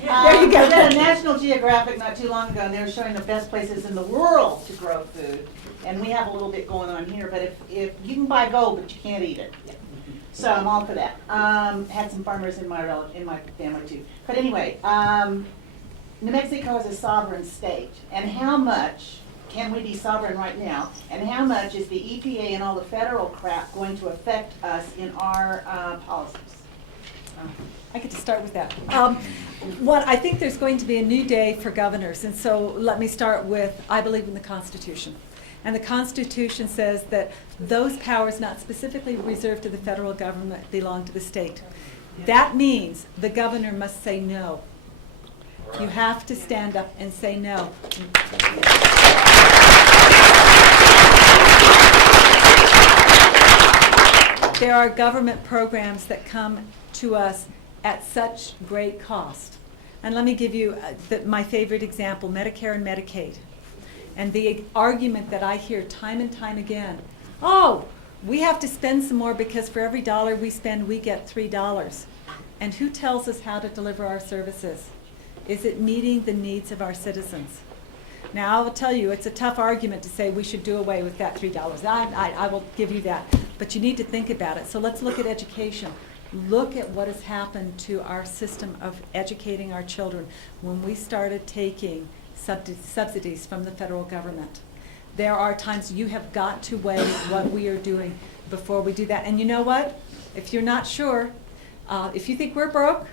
There you go. I read a National Geographic not too long ago, and they were showing the best places in the world to grow food. And we have a little bit going on here, but if you can buy gold, but you can't eat it. So I'm all for that. Had some farmers in my family too. But anyway, New Mexico is a sovereign state, and how much can we be sovereign right now? And how much is the EPA and all the federal crap going to affect us in our policies? I get to start with that. I think there's going to be a new day for governors, and so let me start with, I believe in the Constitution. And the Constitution says that those powers not specifically reserved to the federal government belong to the state. That means the governor must say no. You have to stand up and say no. There are government programs that come to us at such great cost. And let me give you my favorite example, Medicare and Medicaid. And the argument that I hear time and time again, oh, we have to spend some more because for every dollar we spend, we get $3. And who tells us how to deliver our services? Is it meeting the needs of our citizens? Now, I will tell you, it's a tough argument to say we should do away with that $3. I will give you that. But you need to think about it. So let's look at education. Look at what has happened to our system of educating our children when we started taking subsidies from the federal government. There are times you have got to weigh what we are doing before we do that. And you know what? If you're not sure, if you think we're broke,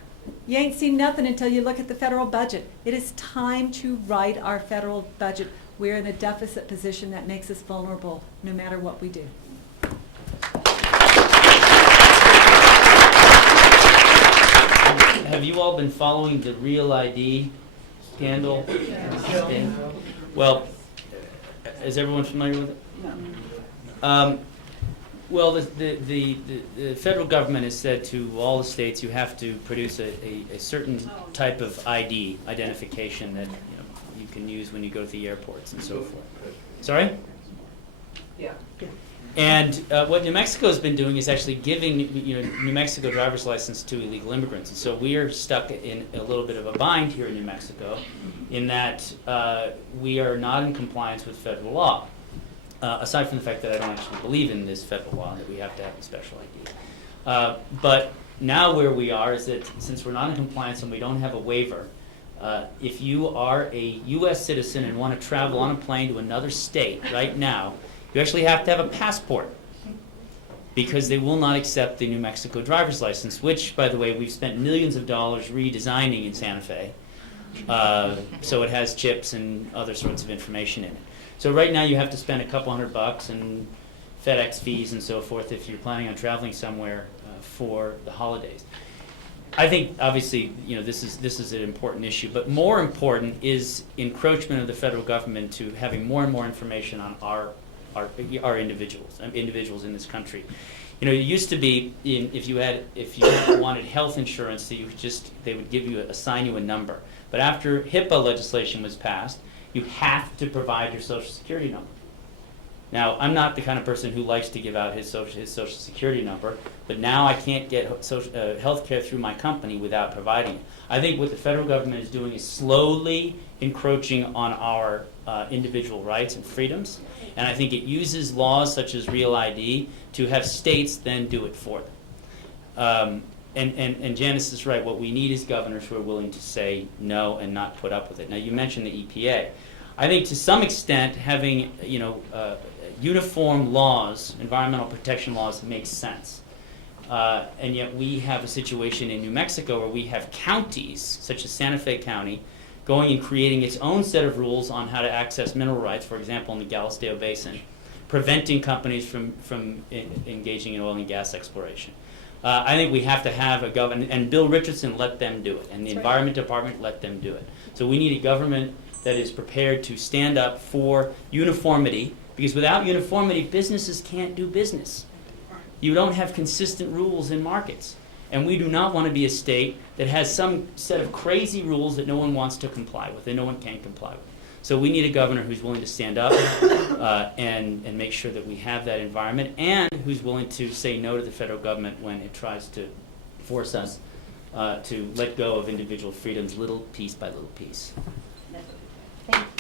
you ain't seen nothing until you look at the federal budget. It is time to write our federal budget. We're in a deficit position that makes us vulnerable no matter what we do. Have you all been following the Real ID scandal? Yeah. Well, is everyone familiar with it? No. Well, the federal government has said to all the states you have to produce a certain type of ID, identification that you can use when you go to the airports and so forth. Sorry? Yeah. And what New Mexico has been doing is actually giving New Mexico driver's license to illegal immigrants. And so we are stuck in a little bit of a bind here in New Mexico in that we are not in compliance with federal law. Aside from the fact that I don't actually believe in this federal law that we have to have a special ID. But now where we are is that since we're not in compliance and we don't have a waiver, if you are a U.S. citizen and want to travel on a plane to another state right now, you actually have to have a passport because they will not accept the New Mexico driver's license, which, by the way, we've spent millions of dollars redesigning in Santa Fe. So it has chips and other sorts of information in it. So right now you have to spend a couple $100 and FedEx fees and so forth if you're planning on traveling somewhere for the holidays. I think obviously this is an important issue, but more important is encroachment of the federal government to having more and more information on our individuals in this country. It used to be if you wanted health insurance, they would assign you a number. But after HIPAA legislation was passed, you have to provide your Social Security number. Now, I'm not the kind of person who likes to give out his Social Security number, but now I can't get health care through my company without providing it. I think what the federal government is doing is slowly encroaching on our individual rights and freedoms, and I think it uses laws such as Real ID to have states then do it for them. And Janice is right. What we need is governors who are willing to say no and not put up with it. Now, you mentioned the EPA. I think to some extent having uniform laws, environmental protection laws, makes sense. And yet we have a situation in New Mexico where we have counties, such as Santa Fe County, going and creating its own set of rules on how to access mineral rights, for example, in the Galisteo Basin, preventing companies from engaging in oil and gas exploration. I think we have to have a government, and Bill Richardson let them do it, and the Environment Department let them do it. So we need a government that is prepared to stand up for uniformity, because without uniformity, businesses can't do business. You don't have consistent rules in markets. And we do not want to be a state that has some set of crazy rules that no one wants to comply with, and no one can comply with. So we need a governor who's willing to stand up and make sure that we have that environment, and who's willing to say no to the federal government when it tries to force us to let go of individual freedoms little piece by little piece. Thank you.